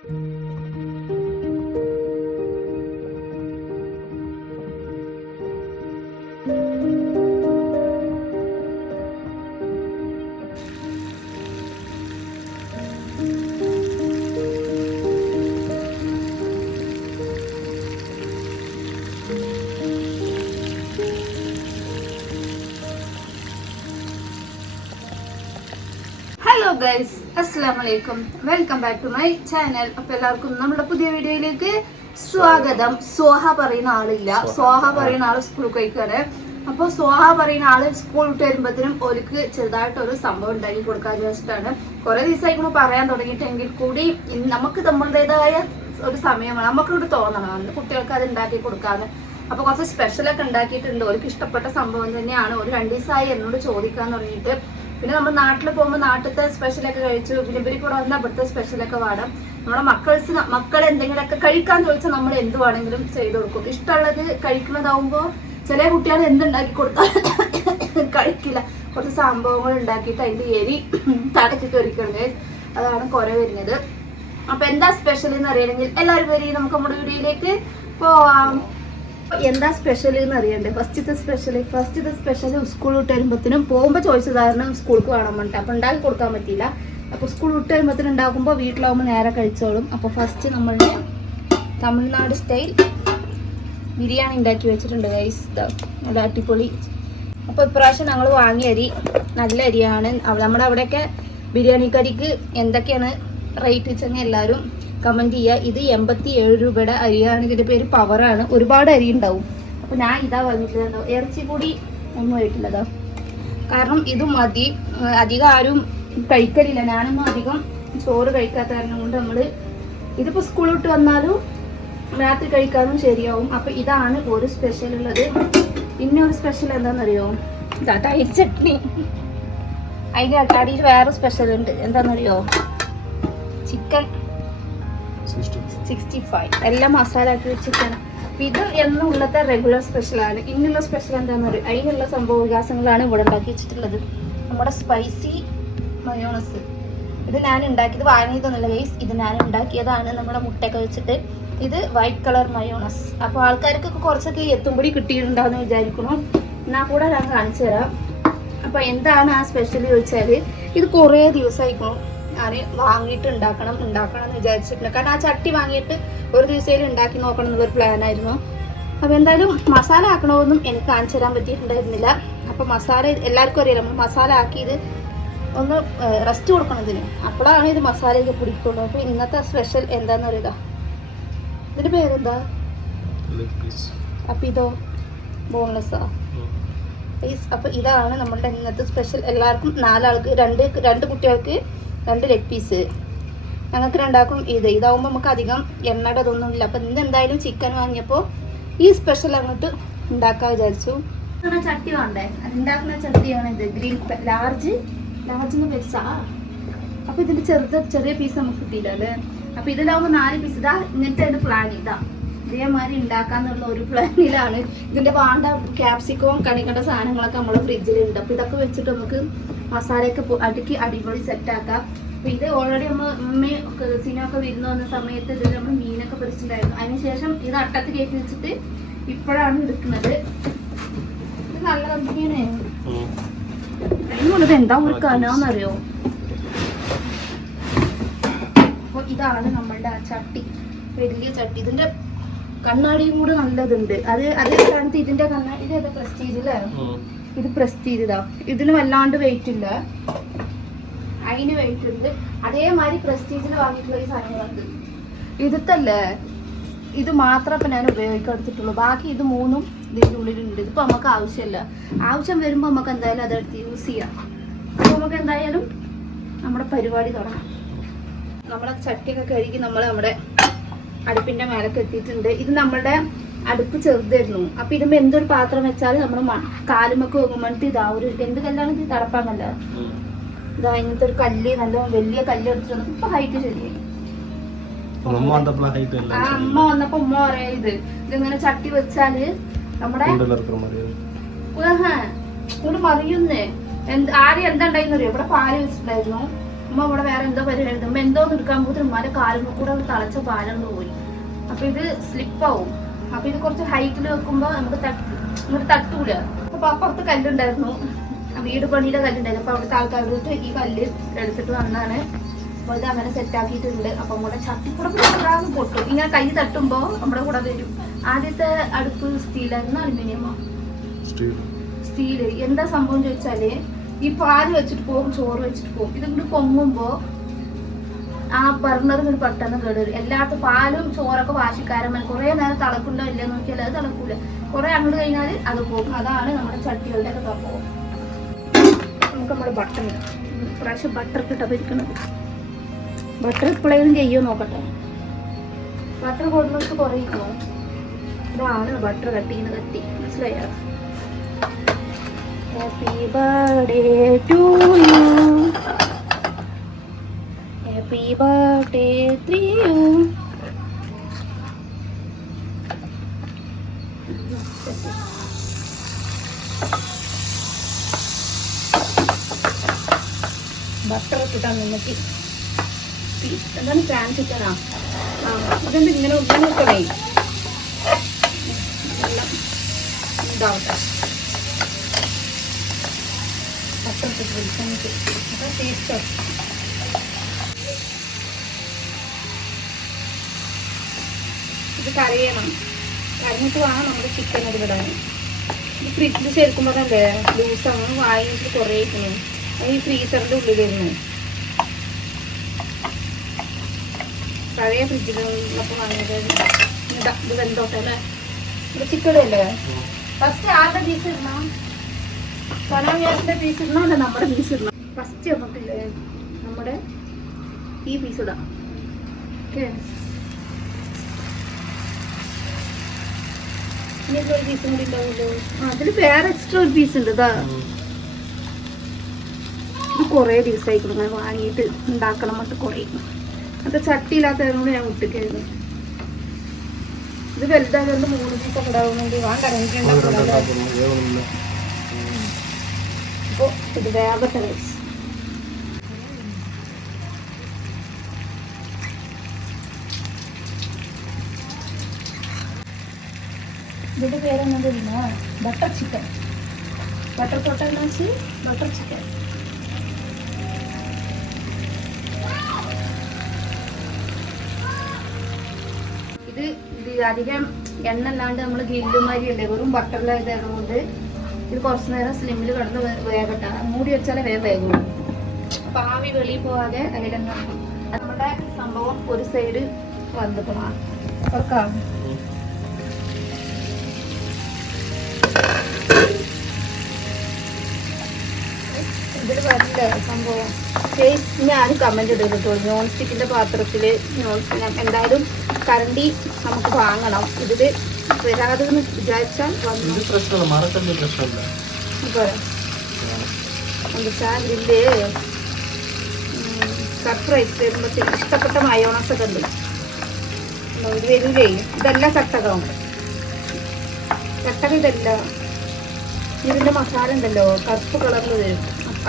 Hello guys, അസ്സലാമലൈക്കും. Welcome back to my channel. അപ്പോൾ എല്ലാവർക്കും നമ്മുടെ പുതിയ വീഡിയോയിലേക്ക് സ്വാഗതം. സ്വാഹ പറയുന്ന ആളില്ല, സ്വാഹ പറയുന്ന ആള് സ്കൂളിൽ കഴിക്കാണ്. അപ്പോൾ സ്വാഹ പറയുന്ന ആള് സ്കൂൾ വിട്ട് വരുമ്പോഴത്തേനും ഓർക്ക് ചെറുതായിട്ടൊരു സംഭവം ഉണ്ടാക്കി കൊടുക്കാൻ വെച്ചിട്ടാണ്. കുറേ ദിവസമായിട്ട് പറയാൻ തുടങ്ങിയിട്ടെങ്കിൽ കൂടി നമുക്ക് നമ്മളുടേതായ ഒരു സമയമാണ്, നമുക്കിവിടെ തോന്നണം കുട്ടികൾക്ക് അത് ഉണ്ടാക്കി കൊടുക്കാന്ന്. അപ്പോൾ കുറച്ച് സ്പെഷ്യലൊക്കെ ഉണ്ടാക്കിയിട്ടുണ്ട്. ഓർക്ക് ഇഷ്ടപ്പെട്ട സംഭവം തന്നെയാണ്. ഒരു 2 ദിവസമായി എന്നോട് ചോദിക്കാൻ തുടങ്ങിയിട്ട്. പിന്നെ നമ്മൾ നാട്ടിൽ പോകുമ്പോൾ നാട്ടിലത്തെ സ്പെഷ്യലൊക്കെ കഴിച്ചു. പിന്നെ ഇവർ കൂടെ വന്നാൽ ഇവിടുത്തെ സ്പെഷ്യലൊക്കെ വേണം. നമ്മുടെ മക്കൾ എന്തെങ്കിലുമൊക്കെ കഴിക്കാൻ ചോദിച്ചാൽ നമ്മൾ എന്ത് വേണമെങ്കിലും ചെയ്തു കൊടുക്കും. ഇഷ്ടമുള്ളത് കഴിക്കുന്നതാവുമ്പോൾ ചില കുട്ടികൾ എന്തുണ്ടാക്കി കൊടുത്താൽ കഴിക്കില്ല. കുറച്ച് സംഭവങ്ങൾ ഉണ്ടാക്കിയിട്ട് അതിൻ്റെ എരി തടക്കി കയറിക്കുന്നത്, അതാണ് കുറേ വരുന്നത്. അപ്പോൾ എന്താ സ്പെഷ്യൽ എന്ന് അറിയണമെങ്കിൽ എല്ലാവരും വരി, നമുക്ക് നമ്മുടെ വീഡിയോയിലേക്ക് പോവാം. എന്താ സ്പെഷ്യൽ എന്ന് അറിയണ്ടേ? ഫസ്റ്റത്തെ സ്പെഷ്യൽ സ്കൂൾ വിട്ട് വരുമ്പോഴത്തേനും പോകുമ്പോൾ ചോദിച്ചതായിരുന്നു സ്കൂൾക്ക് വേണം വേണ്ട. അപ്പോൾ ഉണ്ടാക്കി കൊടുക്കാൻ പറ്റിയില്ല. അപ്പോൾ സ്കൂൾ വിട്ട് വരുമ്പോഴത്തേനും ഉണ്ടാക്കുമ്പോൾ വീട്ടിലാവുമ്പോൾ നേരെ കഴിച്ചോളും. അപ്പോൾ ഫസ്റ്റ് നമ്മളുടെ തമിഴ്നാട് സ്റ്റൈൽ ബിരിയാണി ഉണ്ടാക്കി വെച്ചിട്ടുണ്ട് ഗൈസ്. നല്ല അടിപൊളി. അപ്പോൾ ഇപ്രാവശ്യം ഞങ്ങൾ വാങ്ങിയ അരി നല്ല അരിയാണ്. നമ്മുടെ അവിടെയൊക്കെ ബിരിയാണി കറിക്ക് എന്തൊക്കെയാണ് റേറ്റ് വെച്ചെങ്കിൽ എല്ലാവരും കമൻറ്റ് ചെയ്യുക. ഇത് 87 രൂപയുടെ അരിയാണ്. ഇതിൻ്റെ പേര് പവറാണ്. ഒരുപാട് അരി ഉണ്ടാവും. അപ്പോൾ ഞാൻ ഇതാ വാങ്ങിയിട്ടുണ്ടോ. ഇറച്ചി കൂടി ഒന്നും ആയിട്ടില്ലതോ, കാരണം ഇത് മതി. അധികം ആരും കഴിക്കലില്ല. ഞാനൊന്നും അധികം ചോറ് കഴിക്കാത്ത കാരണം കൊണ്ട് നമ്മൾ ഇതിപ്പോൾ സ്കൂൾ വിട്ട് വന്നാലും രാത്രി കഴിക്കാനും ശരിയാവും. അപ്പോൾ ഇതാണ് ഒരു സ്പെഷ്യൽ ഉള്ളത്. പിന്നെ ഒരു സ്പെഷ്യൽ എന്താണെന്നറിയോ? ഇതാ തൈര് ചട്നി. അതിൻ്റെ അടിയിൽ വേറെ സ്പെഷ്യൽ ഉണ്ട്. എന്താണെന്നറിയോ? ചിക്കൻ 65 എല്ലാം മസാല ആക്കി വെച്ചിട്ടാണ്. അപ്പം ഇത് എന്നുള്ളത്തെ റെഗുലർ സ്പെഷ്യലാണ്. ഇന്നുള്ള സ്പെഷ്യൽ എന്താണെന്ന് പറയും, അതിനുള്ള സംഭവ വികാസങ്ങളാണ് ഇവിടെ ഉണ്ടാക്കി വെച്ചിട്ടുള്ളത്. നമ്മുടെ സ്പൈസി മയോണസ് ഇത് ഞാൻ ഉണ്ടാക്കിയത് വാങ്ങിയതൊന്നുമില്ല ഗൈസ്, ഇത് ഞാൻ ഉണ്ടാക്കിയതാണ്. നമ്മുടെ മുട്ടയൊക്കെ വെച്ചിട്ട് ഇത് വൈറ്റ് കളർ മയോണസ്. അപ്പോൾ ആൾക്കാർക്കൊക്കെ കുറച്ചൊക്കെ എത്തുമ്പടി കിട്ടിയിട്ടുണ്ടാവുമെന്ന് വിചാരിക്കണം. എന്നാൽ കൂടെ ഞാൻ കാണിച്ചു തരാം. അപ്പോൾ എന്താണ് ആ സ്പെഷ്യൽ ചോദിച്ചാൽ, ഇത് കുറേ ദിവസമായിക്കണം ഞാൻ വാങ്ങിയിട്ട് ഉണ്ടാക്കണം എന്ന് വിചാരിച്ചിട്ടുണ്ട്. കാരണം ആ ചട്ടി വാങ്ങിയിട്ട് ഒരു ദിവസം ഉണ്ടാക്കി നോക്കണം എന്നുള്ളൊരു പ്ലാനായിരുന്നു. അപ്പോൾ എന്തായാലും മസാല ആക്കണമെന്നും എനിക്ക് കാണിച്ചു തരാൻ പറ്റിയിട്ടുണ്ടായിരുന്നില്ല. അപ്പോൾ മസാല എല്ലാവർക്കും അറിയാം, നമ്മൾ മസാല ആക്കിയത് ഒന്ന് റെസ്റ്റ് കൊടുക്കണം ഇതിന്, അപ്പോഴാണ് ഇത് മസാലയൊക്കെ പിടിക്കുള്ളൂ. അപ്പോൾ ഇന്നത്തെ സ്പെഷ്യൽ എന്താണെന്ന് പറയുക, ഇതിൻ്റെ പേരെന്താ? അപ്പോൾ ഇതോ ബോൺലെസ്സാ. അപ്പോൾ ഇതാണ് നമ്മളുടെ ഇന്നത്തെ സ്പെഷ്യൽ. എല്ലാവർക്കും 4 ആൾക്ക്, രണ്ട് കുട്ടികൾക്ക് 2 ലെഗ് പീസ്, ഞങ്ങൾക്ക് 2 ആൾക്കും ഇതാവുമ്പോൾ നമുക്ക് അധികം എണ്ണയുടെ ഇതൊന്നുമില്ല. അപ്പം ഇന്ന് എന്തായാലും ചിക്കൻ വാങ്ങിയപ്പോൾ ഈ സ്പെഷ്യൽ അങ്ങോട്ട് ഉണ്ടാക്കാൻ വിചാരിച്ചു. ചട്ടി വേണ്ടേ? അതുണ്ടാക്കുന്ന ചട്ടിയാണ് ഇത്. ഗ്രീൻ ലാർജിന് പെരുസാ. അപ്പോൾ ഇതിൻ്റെ ചെറിയ പീസ് നമുക്ക് കിട്ടിയില്ല അല്ലേ? അപ്പോൾ ഇതിലാവുമ്പോൾ 4 പീസ്. ഇതാ ഇങ്ങനത്തെ ഒരു പ്ലാൻ. ഇതേമാതിരി ഉണ്ടാക്കാന്നുള്ള ഒരു പ്ലാനിലാണ്. ഇതിൻ്റെ വേണ്ട ക്യാപ്സിക്കവും കണിക്കണ്ട സാധനങ്ങളൊക്കെ നമ്മുടെ ഫ്രിഡ്ജിലുണ്ട്. അപ്പോൾ ഇതൊക്കെ വെച്ചിട്ട് നമുക്ക് മസാലയൊക്കെ അടുക്കി അടിപൊളി സെറ്റാക്കാം. അപ്പോൾ ഇത് ഓൾറെഡി അമ്മയും സിനൊക്കെ വിരുന്ന് വന്ന സമയത്ത് ഇതിൽ നമ്മൾ മീനൊക്കെ പൊരിച്ചിട്ടുണ്ടായിരുന്നു. അതിനുശേഷം ഇത് അട്ടത്ത് കയറ്റി വെച്ചിട്ട് ഇപ്പോഴാണ് എടുക്കുന്നത്. ഇത് നല്ല കമ്പനിയാണ്. അതിനുള്ളത് എന്താ കൊടുക്കാനോന്നറിയോ? അപ്പോൾ ഇതാണ് നമ്മളുടെ ആ ചട്ടി, വലിയ ചട്ടി. ഇതിൻ്റെ കണ്ണാടിയും കൂടെ നല്ലതുണ്ട്. അതേ സ്ഥാനത്ത് ഇതിൻ്റെ കണ്ണാടി ഇത് പ്രസ്റ്റീജില്ലേ? ഇത് പ്രസ്റ്റീജ്. ഇതാ ഇതിന് വല്ലാണ്ട് വെയിറ്റ് ഇല്ല, അതിന് വെയിറ്റ് ഉണ്ട്. അതേമാതിരി പ്രസ്റ്റീജിൽ വാങ്ങിയിട്ടുള്ള ഈ സാധനങ്ങളുണ്ട്. ഇതിത്തല്ലേ ഇത് മാത്രമേ ഇപ്പം ഞാൻ ഉപയോഗിക്കാൻ എടുത്തിട്ടുള്ളൂ. ബാക്കി ഇത് 3ഉം ഇതിൻ്റെ ഉള്ളിലുണ്ട്. ഇതിപ്പോൾ നമുക്ക് ആവശ്യമില്ല. ആവശ്യം വരുമ്പോൾ നമുക്ക് എന്തായാലും അതെടുത്ത് യൂസ് ചെയ്യാം. അപ്പോൾ നമുക്ക് എന്തായാലും നമ്മുടെ പരിപാടി തുടങ്ങാം. നമ്മുടെ ചട്ടിയൊക്കെ കഴുകി നമ്മുടെ അടുപ്പിൻ്റെ മേലൊക്കെ എത്തിയിട്ടുണ്ട്. ഇത് നമ്മളുടെ അടുപ്പ് ചെറുതായിരുന്നു. അപ്പം ഇതുമ്പോൾ എന്തൊരു പാത്രം വെച്ചാൽ നമ്മൾ കാലുമൊക്കെ വെക്കുമ്പോഴത്തെ ഇതാ ഒരു എന്ത് കല്ലാണ് ഇത്? തടപ്പാൻ കല്ല. ഇതാ ഇങ്ങനത്തെ ഒരു കല്ല്, നല്ല വലിയ കല്ല് എടുത്തിട്ട് ഇപ്പൊ ഹൈറ്റ് ശരിയായി. അമ്മ വന്നപ്പോ ഉമ്മ പറയാ ഇതിങ്ങനെ ചട്ടി വെച്ചാല് നമ്മുടെ ഇങ്ങോട്ട് മറിയുന്നേ. ആദ്യം എന്താ ഉണ്ടായിന്നറിയോ? ഇവിടെ പാല് വെച്ചിട്ടുണ്ടായിരുന്നു. ഉമ്മ ഇവിടെ വേറെ എന്തോ പരിപാടി ഉമ്മ എന്തോ എടുക്കാൻ പോകുമ്പോൾ ഉമ്മാന്റെ കാലുമ്പോൾ കൂടെ ഒരു തളച്ച പാലുണ്ട് പോയി. അപ്പൊ ഇത് സ്ലിപ്പാവും. അപ്പൊ ഇത് കുറച്ച് ഹൈറ്റിൽ വെക്കുമ്പോ നമുക്ക് ഇങ്ങോട്ട് തട്ടൂല. അപ്പൊ അപ്പുറത്ത് കല്ലുണ്ടായിരുന്നു, വീട് പണിയുടെ കല്ലുണ്ടായിരുന്നു. അപ്പൊ അവിടുത്തെ ആൾക്കാരോട്ട് ഈ കല്ല് എടുത്തിട്ട് വന്നാണ്. അപ്പൊ ഇത് അങ്ങനെ സെറ്റ് ആക്കിയിട്ടുണ്ട്. അപ്പൊ നമ്മുടെ ചട്ടിക്കൂടെ പൊട്ടും. ഇങ്ങനെ കൈ തട്ടുമ്പോ നമ്മുടെ കൂടെ വരും. ആദ്യത്തെ അടുപ്പ് സ്റ്റീലായിരുന്നു, അലുമിനിയമോ? സ്റ്റീല്. എന്താ സംഭവം ചോദിച്ചാല് ഈ പാല് വെച്ചിട്ട് പോകും, ചോറ് വെച്ചിട്ട് പോകും. ഇതിങ്ങോട്ട് പൊങ്ങുമ്പോ ആ ബർണർ പെട്ടെന്ന് കേടുവരും. എല്ലായിടത്തും പാലും ചോറൊക്കെ വാശിക്കാരന്മാർ കുറെ നേരം തിളക്കുണ്ടോ ഇല്ല നോക്കിയാൽ അത് തിളക്കൂല. കുറെ അങ്ങോട്ട് കഴിഞ്ഞാൽ അത് പോകും. അതാണ് നമ്മുടെ ചട്ടികളുടെ ഒക്കെ സംഭവം. നമുക്ക് നമ്മുടെ ബട്ടർ പ്രാവശ്യം ബട്ടർ കിട്ടാൻ ഇരിക്കുന്നത്. ബട്ടർ ഇപ്പോഴേലും ചെയ്യുമോ നോക്കട്ടെ. ബട്ടർ കൊടുന്നിട്ട് കുറയിക്കോ. ഇതാണ് ബട്ടർ കട്ട് ചെയ്യുന്ന കത്തി, മനസ്സിലായോ? Happy birthday to you. Happy birthday to you. Butter ഇട്ടിട്ടാണ് നമുക്ക് എന്താണ് പാൻ ചിക്കനാ? ഇതെന്ത് ഇങ്ങനെ ഉള്ളിൽ നിൽക്കണേ? ഉണ്ടാവട്ടെ. ബട്ടർ ഇട്ടിട്ട് വിളിച്ചെനിക്ക് അപ്പൊ ടേസ്റ്റ്. ഇത് കരയണം. കരഞ്ഞിട്ട് വേണം നമ്മുടെ ചിക്കൻ അത് വിടാൻ. ഇത് ഫ്രിഡ്ജിൽ ചേർക്കുമ്പോൾ തന്നെ ലൂസാണ്. വാങ്ങിയിട്ട് കുറേ ഇരിക്കുന്നു. ഈ ഫ്രീസറിൻ്റെ ഉള്ളിലിരുന്നു. പഴയ ഫ്രിഡ്ജിലൊക്കെ വാങ്ങിയത്. ഇത് വെന്തോട്ടെ അല്ലേ? ഇത് ചിക്കൻ അല്ലേ? ഫസ്റ്റ് ആരുടെ പീസ് ഇടണം? സനാമിയാസിൻ്റെ പീസ് ഇടണം അല്ല നമ്മുടെ പീസ് ഇടണം? ഫസ്റ്റ് നമുക്കില്ലേ നമ്മുടെ ഈ പീസ് ഇടാം. ഓക്കെ, ഇനിയൊക്കെ ഒരു പീസും കൂടി ഉണ്ടാവുമല്ലോ. അതിൽ വേറെ എക്സ്ട്രാ ഒരു പീസ് ഉണ്ട്. ഇതാ, ഇത് കുറേ ദിവസമായിരിക്കും ഞാൻ വാങ്ങിയിട്ട് ഉണ്ടാക്കണം എന്നിട്ട് കുറേ. അത് ചട്ടിയില്ലാത്തതിനോട് ഞാൻ വിട്ടിക്കായിരുന്നു. ഇത് വലുതായതുകൊണ്ട് 3 പീസൊക്കെ ഇടാവുന്നുണ്ട്. അപ്പോൾ ഇത് വേഗത്തെ കഴിച്ചു. ഇതിൻ്റെ പേരെന്നത് ബട്ടർ ചിക്കൻ. ബട്ടർ പൊട്ടാന്ന് വെച്ച് ബട്ടർ ചിക്കൻ. ഇത് അധികം എണ്ണ അല്ലാണ്ട് നമ്മൾ ഗ്രില്ലുമാരിയല്ലേ, വെറും ബട്ടറിലായതുകൊണ്ട് ഇത് കുറച്ച് നേരം സ്ലിമ്മിൽ കിടന്ന് വേഗട്ട. മൂടി വെച്ചാലേ വേഗം. അപ്പം ആവി വെളിയിൽ പോവാതെ അതിലെണ്ണ. നമ്മുടെ സംഭവം ഒരു സൈഡ് വന്നിക്കണം. ഓർക്കാം. ഇതിൽ വരില്ല സംഭവം. ഞാൻ കമൻറ്റ് ഇടും കേട്ടോ. നോൺ സ്റ്റിക്കിൻ്റെ പാത്രത്തിൽ എന്തായാലും കരണ്ടി നമുക്ക് വാങ്ങണം. ഇതിൽ വരാതെ വിചാരിച്ചാൽ എന്താ ഇതിൻ്റെ സർപ്രൈസ് വരുമ്പോഴത്തേക്ക് ഇഷ്ടപ്പെട്ട മയോണസൊക്കെ ഉണ്ട്. ഇത് വരില്ലേ? ഇതെല്ലാം ചട്ടകം. ചട്ടകം ഇതല്ല. ഇതിൻ്റെ മസാല ഉണ്ടല്ലോ കറുപ്പ് കളറിൽ വരും.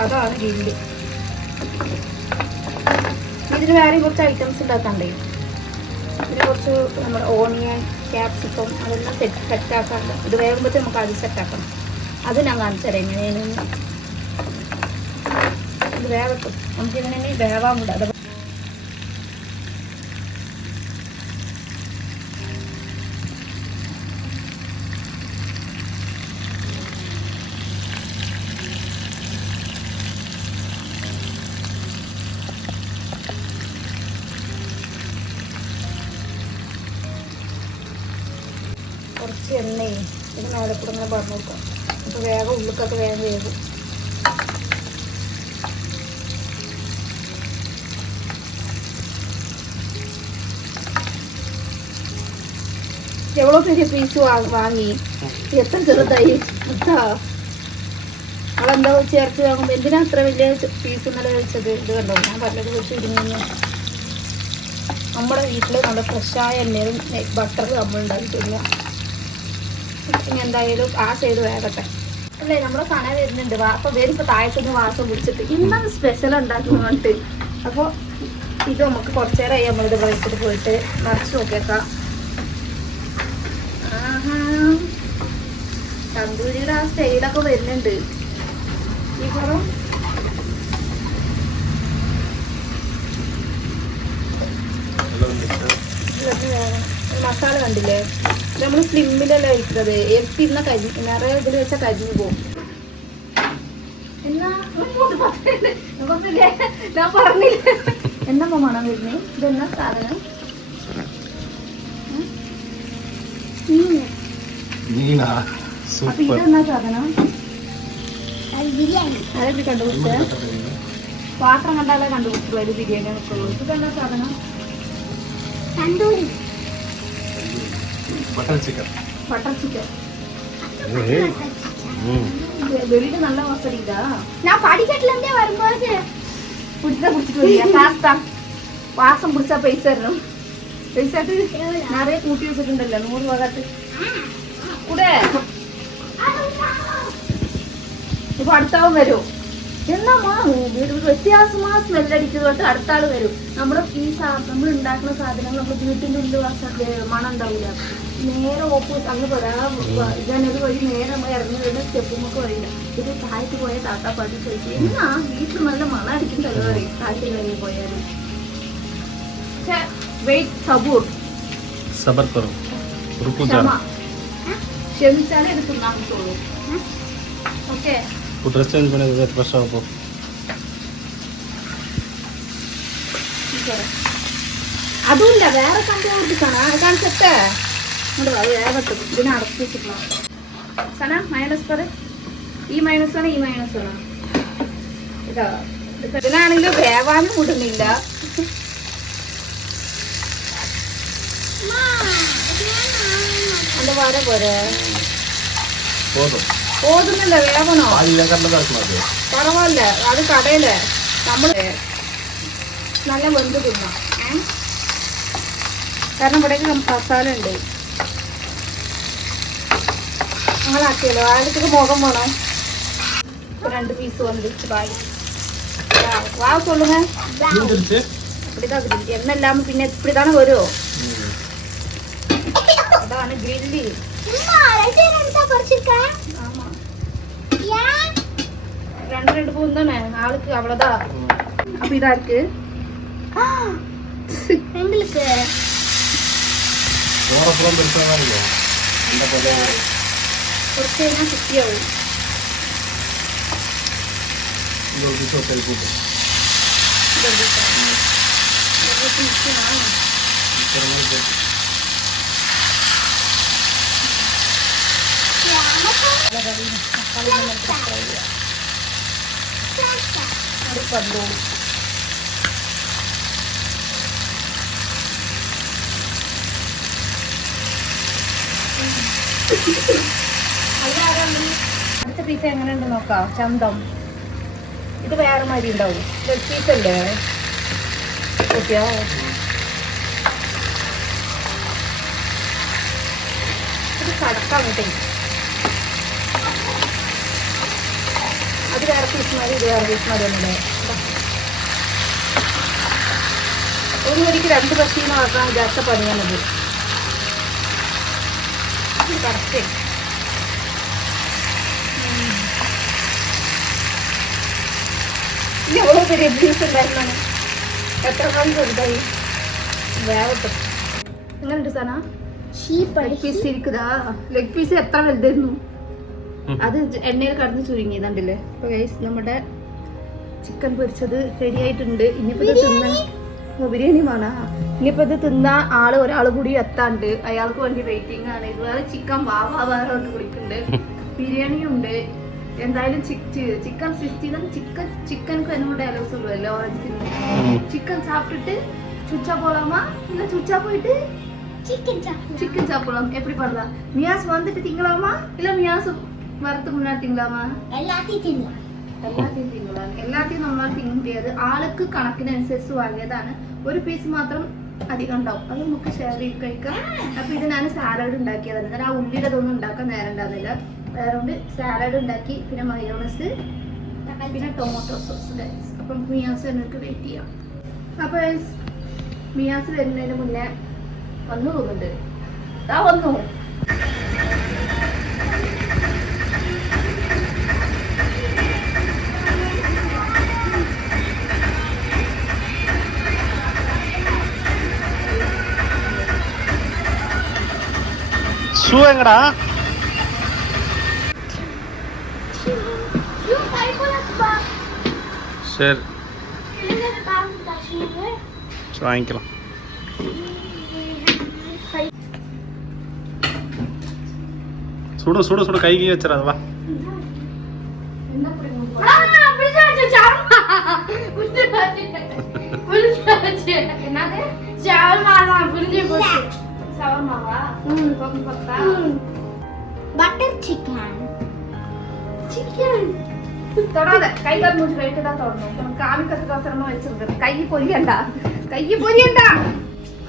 അതാണ് ഗ്രില്ല്. ഇതിന് വേറെ കുറച്ച് ഐറ്റംസ് ഉണ്ടാക്കാണ്ടേ. ഇതിന് കുറച്ച് നമ്മുടെ ഓണിയൻ, ക്യാപ്സിക്കം അതെല്ലാം സെറ്റാക്കാണ്ട്. ഇത് വേകുമ്പോഴത്തേ നമുക്ക് അത് സെറ്റാക്കണം. അത് ഞാൻ കാണിച്ചു തരാം എങ്ങനെയാണ്. ഇത് വേഗത്തും നമുക്കിങ്ങനെ വേവാൻ വിടാം. കുറച്ച് എണ്ണയും ഇത് മേലെ കൂടെ ഇങ്ങനെ പറഞ്ഞു കൊടുക്കാം. അപ്പോൾ വേഗം ഉള്ളിക്കൊക്കെ വേഗം വേകും. എവ്വളോ പെരിയ പീസ് വാങ്ങി എത്ര ചെറുതായി. എന്താ അവളെന്താ ചേർത്ത് വാങ്ങുമ്പോൾ എന്തിനാ അത്ര വലിയ പീസ് ഇന്നലെ കഴിച്ചത്? ഇത് കണ്ടോ, ഞാൻ പറഞ്ഞത് വെച്ച് ഇടുന്നു. നമ്മുടെ വീട്ടിൽ നല്ല ഫ്രഷായ എണ്ണയും ബട്ടർ നമ്മൾ ഉണ്ടാക്കിയിട്ടില്ല. ഇനി എന്തായാലും ആ സൈഡ് വേഗട്ടെ അല്ലേ. നമ്മുടെ സാധനം വരുന്നുണ്ട്. അപ്പോൾ വരുമ്പോൾ താഴത്തുനിന്ന് വാസം പിടിച്ചിട്ട് ഇന്നത് സ്പെഷ്യൽ ഉണ്ടാക്കി പറഞ്ഞിട്ട് അപ്പോൾ ഇത് നമുക്ക് കുറച്ച് നേരമായി നമ്മളിത് വെച്ചിട്ട് പോയിട്ട് മറിച്ച് നോക്കിയേക്കാം. തന്തൂരിയുടെ ആ സ്റ്റൈലൊക്കെ വരുന്നുണ്ട്. ഈ കുറവ് മസാല കണ്ടില്ലേ? നമ്മൾ സ്ലിമ്മിലല്ല കഴിക്കുന്നത്. എത്തിരുന്ന നിറയെ ഇതിൽ വെച്ചാൽ കരിഞ്ഞു പോകും. എന്നാ ഞാൻ പറഞ്ഞില്ലേ എന്താ മണം വരുന്നേ? ഇതെന്നാ സാധനം? അപ്പൊ ഇതെന്നാ സാധനം? അതെപ്പി കണ്ടുപിടിച്ചേ? പാത്രം കണ്ടാലേ കണ്ടുപിടിച്ചുള്ളൂ ഒരു ബിരിയാണി നിൽക്കുള്ളൂ. ഇതെന്നാ സാധനം? Butter chicken. വെളിയിൽ നല്ല മസാല. ഞാൻ പഠിച്ചിട്ടില്ല വരുമ്പോ വാസം പിടിച്ചാ പൈസ തരണം. പൈസ നിറയെ കൂട്ടി വെച്ചിട്ടുണ്ടല്ലോ 100 ഭാഗത്ത് കൂടെ. ഇപ്പൊ അടുത്താവും വരും. എന്നാ വ്യത്യാസമാ സ്മെല്ലടിച്ചത് തൊട്ട് അടുത്ത ആള് വരും. നമ്മുടെ ഈ നമ്മൾ ഉണ്ടാക്കുന്ന സാധനങ്ങൾ നമ്മൾ വീട്ടിൻ്റെ ഉള്ളിൽ മണം ഉണ്ടാവില്ല. നേരെ ഓപ്പോസിറ്റ് അങ്ങ് പറയാം. ജനൽ വഴി നേരെ നമ്മൾ ഇറങ്ങി വരുന്ന സ്റ്റെപ്പുമൊക്കെ വരില്ല. ഇത് താഴത്ത് പോയ താത്ത പാട്ടി ചോദിച്ചു എന്നാ വീട്ടിൽ നല്ല മണം അടിക്കുന്നല്ലോ പറയും താഴത്തിൽ കഴിഞ്ഞ് പോയാലും. പക്ഷെ വെയിറ്റ് ക്ഷമിച്ചാലേ ഇത് തിന്നാൻ പറ്റുള്ളൂ. ഓക്കെ അതുമില്ല വേറെ സംഭവം കൊടുത്തിട്ടാണ് കാണിച്ചേ. വേഗത്തും ഇതിനെ അടച്ചു വെച്ചിട്ടുള്ള സന മൈനസ് പറ. ഈ മൈനസാണ് ഈ മൈനസാണ്. ഇതാ ഇതിനാണെങ്കിലും വേവാനും വിടുന്നില്ല. എന്റെ വര പോരെ ഓതുന്നില്ല. വേവണോ? കുറവല്ല അത് കടയില് നമ്മള് നല്ല വെന്ത് തിന്നാം. കാരണം ഇവിടേക്ക് മസാല ഉണ്ട്. ഞങ്ങളാക്കിയല്ലോ ആയിരത്തേക്ക് മുഖം വേണം. 2 പീസ് വന്നിട്ട് ബാഗ് വാ சொல்லுங்க. இப்படிதான் எண்ணெல்லாம் பின்ன இப்படிதானே வரும். அதான் கிரில்லி. ஆமா 2 பூன் தானே ஆளுக்கு அவ்வளவுதான். அப்ப இதா இருக்கு எங்களுக்கு. കുറച്ചേനാ കുട്ടിയാവും. അടുത്ത പീസ് എങ്ങനെയുണ്ട് നോക്കാം. ചന്തം ഇത് വേറെ മാതിരി ഉണ്ടാവും. ലെഗ് പീസ് അല്ലേ ഓക്കെയോ? ഇത് കടക്കാം കേട്ടെ. അത് വേറെ പീസ് മാതിരി ഇത് വേറെ പീസ് മാതിരി ഒന്നുമില്ലേ? ഒരു വരിക്ക് 2 പശീന്ന് ആക്കാൻ വിചാരിച്ച പണിയാണത്. കറക്റ്റ് എவ்வளோ பெரிய பீஸ் ഉണ്ടായിരുന്നാണ്. എത്ര കാലം ചെറുതായി വേവട്ടെ. എങ്ങനെയുണ്ട് സാധന? ലെഗ് പീസ് ഇരിക്കുതാ. ലെഗ് പീസ് എത്ര വലുതായിരുന്നു. അത് എണ്ണയിൽ കടന്ന് ചുരുങ്ങിയതുണ്ടല്ലേ. അപ്പൊ ഗൈസ് നമ്മുടെ ചിക്കൻ പൊരിച്ചത് റെഡി ആയിട്ടുണ്ട്. ഇനിയിപ്പോ ഇത് തിന്നാൻ ബിരിയാണി വേണ. ഇനിയിപ്പോ ഇത് തിന്നാൻ ഒരാൾ കൂടി എത്താണ്ട്. അയാൾക്ക് വേണ്ടി വെയിറ്റിംഗ് ആണ്. ഇതുവരെ ചിക്കൻ വേറെ കൊണ്ട് കുടിക്കുന്നുണ്ട്. ബിരിയാണിയും ഉണ്ട്. എന്തായാലും ചിക്കൻ 60 ചിക്കനുக்கு என்னோட டயலாக் சொல்லுவல்ல ஆரஞ்சு சிக்கன் சாப்பிட்டுட்டு சுச்சா போலாமா இல்ல சுச்சா போயிட்டு சிக்கன் சாப்பிடலாம். எப்படி பண்ணலாம்? மியாஸ் வந்துட்டு திங்கலாமா இல்ல மியாஸ் வரதுக்கு முன்னாடி திங்கலாமா? எல்லாத்தையும் திங்கலாம். എല്ലാத்தைയും നമ്മളാൽ തിങ്ങ முடியாது. ആൾക്ക് കണക്കിനനുസരിച്ച് വാങ്ങിയതാണ്. ഒരു പീസ് മാത്രം അധികം ഉണ്ടാവും. അത് നമുക്ക് ഷെയർ ചെയ്ത് കഴിക്കാം. അപ്പൊ ഇത് ഞാൻ സാലഡ് ഉണ്ടാക്കിയതാണ്. ഞാൻ ആ ഉള്ളിയുടെ ഇതൊന്നും ഉണ്ടാക്കാൻ നേരം ഉണ്ടാകുന്നില്ല. വേറെ സാലഡ് ഉണ്ടാക്കി പിന്നെ മയോണസ് പിന്നെ ടൊമാറ്റോ സോസ്. അപ്പം മിയാസ് എനിക്ക് വെയിറ്റ് ചെയ്യാം. അപ്പൊ മിയാസ് വരുന്നതിന് മുന്നേ വന്നു തോന്നുന്നുണ്ട്. വന്നു. ഷൂ എങ്ങടാ? ശരി വാങ്ങിക്കണം. சுடு சுடு சுடு கைக்கு வச்சிடாத வா. பட்டர் சிக்கன் തൊടാതെ കൈ കാൽ മൂച്ച് കഴിച്ചിട്ടാ തുടങ്ങും. കാമിക്കത്ത് അവസരമ വെച്ചിട്ടുണ്ട്. കൈ പൊരിയണ്ട.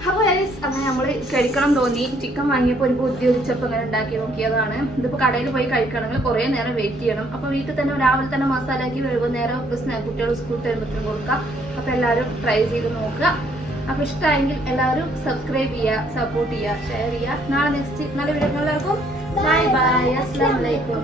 അപ്പൊ അങ്ങനെ നമ്മള് കഴിക്കണം തോന്നി. ചിക്കൻ വാങ്ങിയപ്പോൾ ഒരു ബുദ്ധി ഉദിച്ചപ്പോ അങ്ങനെ ഉണ്ടാക്കി നോക്കിയതാണ്. ഇതിപ്പോ കടയിൽ പോയി കഴിക്കണമെങ്കിൽ കുറെ നേരം വെയിറ്റ് ചെയ്യണം. അപ്പൊ വീട്ടിൽ തന്നെ രാവിലെ തന്നെ മസാല ആക്കി വൈകുന്നേരം കുട്ടികൾ സ്കൂൾ വരുമ്പോഴത്തേക്കും കൊടുക്കാം. അപ്പൊ എല്ലാവരും ട്രൈ ചെയ്ത് നോക്കുക. അപ്പൊ ഇഷ്ടമായെങ്കിൽ എല്ലാവരും സബ്സ്ക്രൈബ് ചെയ്യുക, സപ്പോർട്ട് ചെയ്യുക, ഷെയർ ചെയ്യുക. നാളെ നെക്സ്റ്റ് നല്ല വീഡിയോ എല്ലാവർക്കും ബൈ ബൈ. അസ്സലാമു അലൈക്കും.